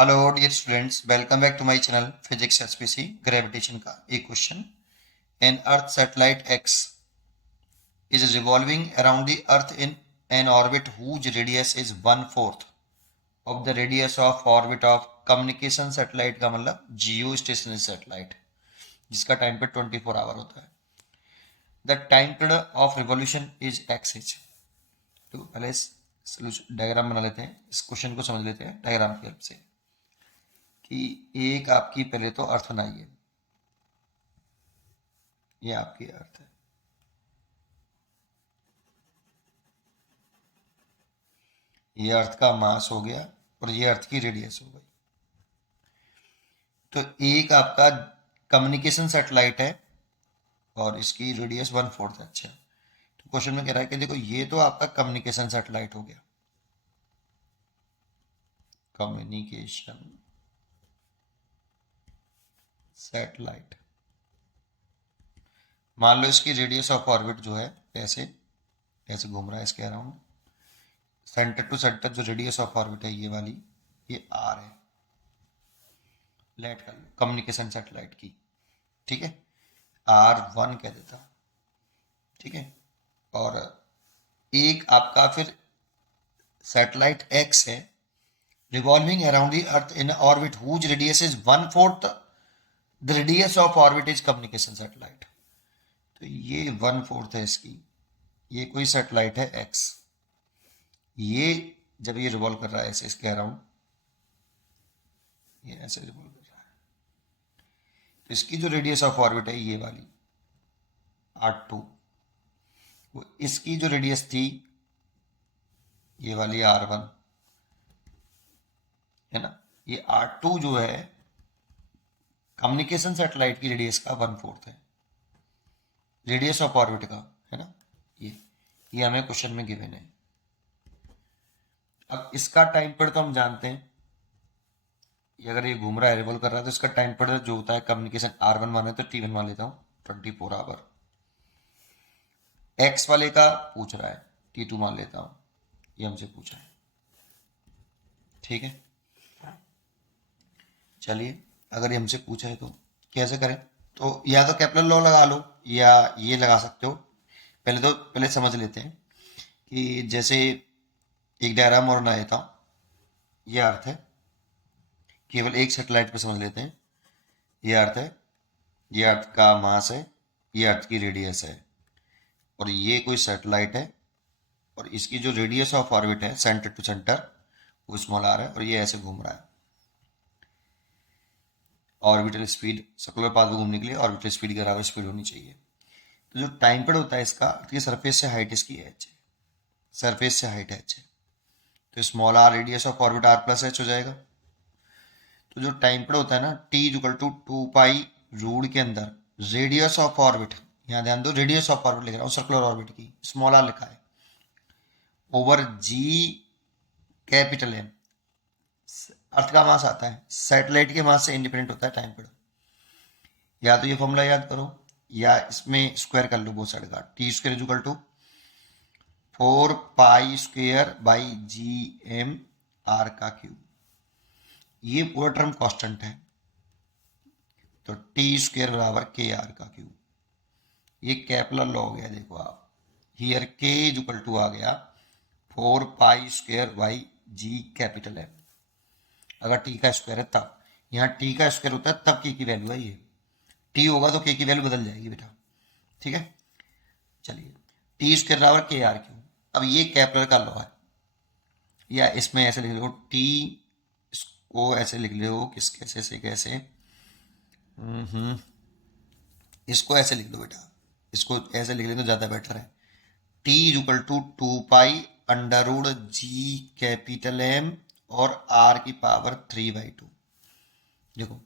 Hello dear students, welcome back to my channel physics SPC gravitation का एक question. An earth satellite X is revolving around the earth in an orbit whose radius is 1/4 of the radius of orbit of communication satellite का मतलब geostationary satellite, जिसका time period 24 hour होता है। The time period of revolution is X H. तो पहले diagram बना लेते हैं, इस क्वेश्चन को समझ लेते हैं डायग्राम की हेल्प से। कि एक आपकी पहले तो अर्थ बनाइए, ये आपकी अर्थ है। ये अर्थ का मास हो गया और ये अर्थ की रेडियस हो गई। तो एक आपका कम्युनिकेशन सैटेलाइट है और इसकी रेडियस 1/4 है। अच्छा, तो क्वेश्चन में कह रहा है कि देखो ये तो आपका कम्युनिकेशन सैटेलाइट हो गया, कम्युनिकेशन सैटेलाइट। मान लो इसकी रेडियस ऑफ ऑर्बिट जो है ऐसे ऐसे घूम रहा है, इसके अराउंड सेंटर टू सेंटर जो रेडियस ऑफ ऑर्बिट है ये वाली, ये आर है। लेट कर लो कम्युनिकेशन सैटेलाइट की, ठीक है, R1 कह देता, ठीक है। और एक आपका फिर सैटेलाइट एक्स है revolving around the earth in orbit whose radius is 1/4 the radius of orbit is communication satellite. तो ये 1/4 है इसकी, ये कोई सैटेलाइट है एक्स। ये जब ये रिवॉल्व कर रहा है ऐसे इसके अराउंड, ये ऐसे रिवॉल्व कर रहा है, तो इसकी जो रेडियस ऑफ ऑर्बिट है ये वाली R2, वो इसकी जो रेडियस थी ये वाली R1 है ना। ये R2 जो है कम्युनिकेशन सैटेलाइट की रेडियस का 1/4 है, रेडियस ऑफ ऑर्बिट का, है ना। ये हमें क्वेश्चन में गिवन है। अब इसका टाइम पीरियड तो हम जानते हैं, ये अगर ये घूम रहा है रिवॉल्व कर रहा है तो इसका टाइम पीरियड जो होता है कम्युनिकेशन R1 माने तो T1 मान लेता हूँ 24 आवर। एक्स वाले का पूछ रहा है T2 मान लेता हूँ, ये हमसे पूछा है, ठीक है। चलिए अगर ये हमसे पूछा है तो कैसे करें, तो या तो केपलर लॉ लगा लो या ये लगा सकते हो। पहले समझ लेते हैं कि जैसे एक डायग्राम और बनाया था, ये अर्थ है, केवल एक सैटेलाइट पे समझ लेते हैं। ये अर्थ है, ये अर्थ का मास है, ये अर्थ की रेडियस है, और ये कोई सैटेलाइट है और इसकी जो रेडियस ऑफ ऑर्बिट है सेंटर टू सेंटर वो स्मॉल आर है और ये ऐसे घूम रहा है। ऑर्बिटल स्पीड सर्कुलर पाथ में घूमने के लिए ऑर्बिटल स्पीड के बराबर स्पीड होनी चाहिए। तो जो टाइम पीरियड होता है इसका, अर्थ की सरफेस से हाइट इसकी एच है, सरफेस से हाइट एच है, तो small R radius of orbit R+H हो जाएगा। तो जो टाइम पीरियड होता है ना T=2π रूट के अंदर रेडियस ऑफ ऑर्बिट, यहाँ ध्यान दो रेडियस ऑफ ऑर्बिट लिख रहा हूँ, सर्कुलर ऑर्बिट की स्मॉल आर लिखा है, ओवर जी कैपिटल एम। अर्थ का मास आता है, सैटेलाइट के मास से इंडिपेंडेंट होता है टाइम पीरियड। या तो ये फॉर्मूला याद करो या इसमें स्क्वायर कर लो बोथ साइड का, T²=4π² ये पूरा टर्म कांस्टेंट है, तो T² बराबर KR3। ये केपलर लॉ हो गया, देखो आप हियर K आ गया 4π²/G M। अगर टी का स्क्वायर है तब, यहाँ टी का स्क्वायर होता है तब के की वैल्यू है, ये टी होगा तो के की वैल्यू बदल जाएगी बेटा, ठीक है। चलिए T² बराबर KR3। अब ये केपलर का लॉ है, या इसमें ऐसे लिख लो टी को ऐसे लिख लो, किस कैसे से कैसे, इसको ऐसे लिख दो बेटा, इसको ऐसे लिख लें तो ज़्यादा बेटर है। T=2π√G और R⁵3/2। देखो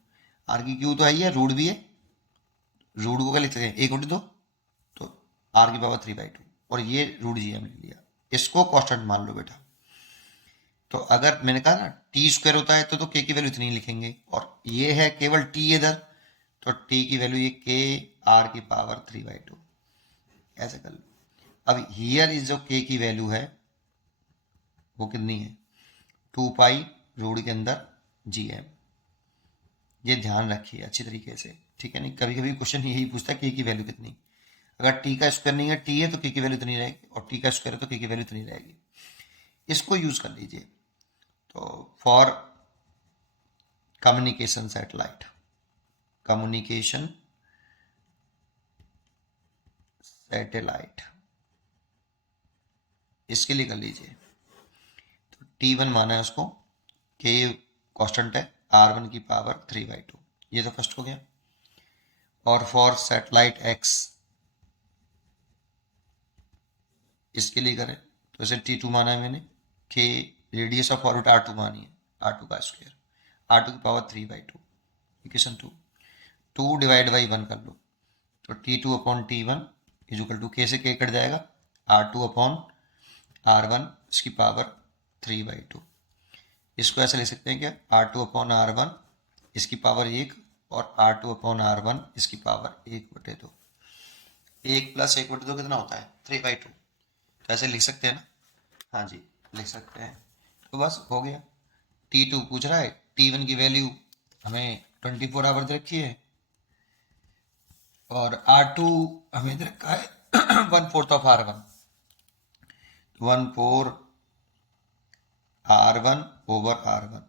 R³ तो है ही है, रूट भी है, रूट को क्या लिख सकते हैं 1/2, तो R⁵3/2 और ये √GM लिख लिया, इसको कांस्टेंट मान लो बेटा। तो अगर मैंने कहा ना T² होता है तो K की वैल्यू इतनी लिखेंगे, और ये है केवल T इधर, तो T की वैल्यू ये KR⁵3/2 ऐसे कर लो। अब हियर इज जो K की वैल्यू है वो कितनी है, 2π रूट के अंदर GM। ये ध्यान रखिए अच्छी तरीके से, ठीक है। नहीं कभी कभी क्वेश्चन यही पूछता है k की वैल्यू कितनी। अगर t का स्क्वायर नहीं है, t है तो k की वैल्यू इतनी रहेगी, और t का स्क्वायर है तो k की वैल्यू इतनी रहेगी। इसको यूज कर लीजिए। तो for communication satellite, communication satellite, इसके लिए कर लीजिए। तो T1 माना है उसको, k कांस्टेंट है, R1 की पावर 3/2, ये तो फर्स्ट हो गया। और फॉर सैटेलाइट x, इसके लिए करें तो इसे T2 माना है मैंने, k radius of orbit R2 मानी है, R2 का स्क्वायर, R2 की पावर 3/2, इक्वेशन 2, 2 डिवाइड बाई 1 कर लो, तो T2 upon T1 is equal to, k से k कट जाएगा, R2 अपॉन R1 इसकी पावर 3/2। इसको ऐसे लिख सकते हैं क्या, R2 अपॉन R1 इसकी पावर 1 और R2 अपॉन R1 इसकी पावर 1/2। 1 प्लस 1/2 कितना होता है, 3/2। तो ऐसे लिख सकते हैं ना, हाँ जी लिख सकते हैं। तो बस हो गया। T2 पूछ रहा है, T1 की वैल्यू हमें 24 आवर दे रखी है, और R2 हमें दे रखा है 1/4 of R1, 1/4 R1 over R1,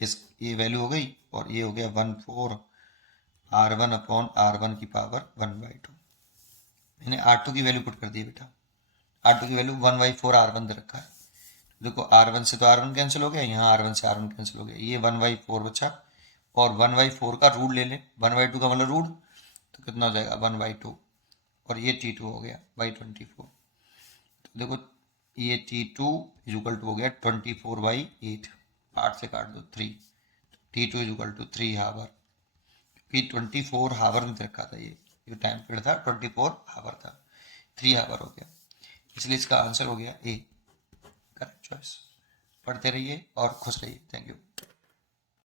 इस ये वैल्यू हो गई, और ये हो गया 1/4 R1 अपॉन R1 की पावर 1/2। मैंने R2 की वैल्यू पुट कर दी बेटा, R2 की वैल्यू 1/4 R1 दे रखा है। देखो R1 से तो R1 कैंसिल हो गया, यहाँ R1 से R1 कैंसिल हो गया, ये 1/4 बचा, और 1/4 का रूट ले लें, 1/2 का मतलब रूट, तो कितना हो जाएगा 1/2, और ये T2 हो गया बाई 24। तो देखो ये T2 इज इक्वल टू हो गया 24/8, 8 से काट दो 3, T2 इज इक्वल टू 3 हावर, क्योंकि 24 हावर में रखा था, ये टाइम पीरियड था 24 हावर था, 3 हावर हो गया, इसलिए इसका आंसर हो गया ए, करेक्ट चॉइस। पढ़ते रहिए और खुश रहिए, थैंक यू।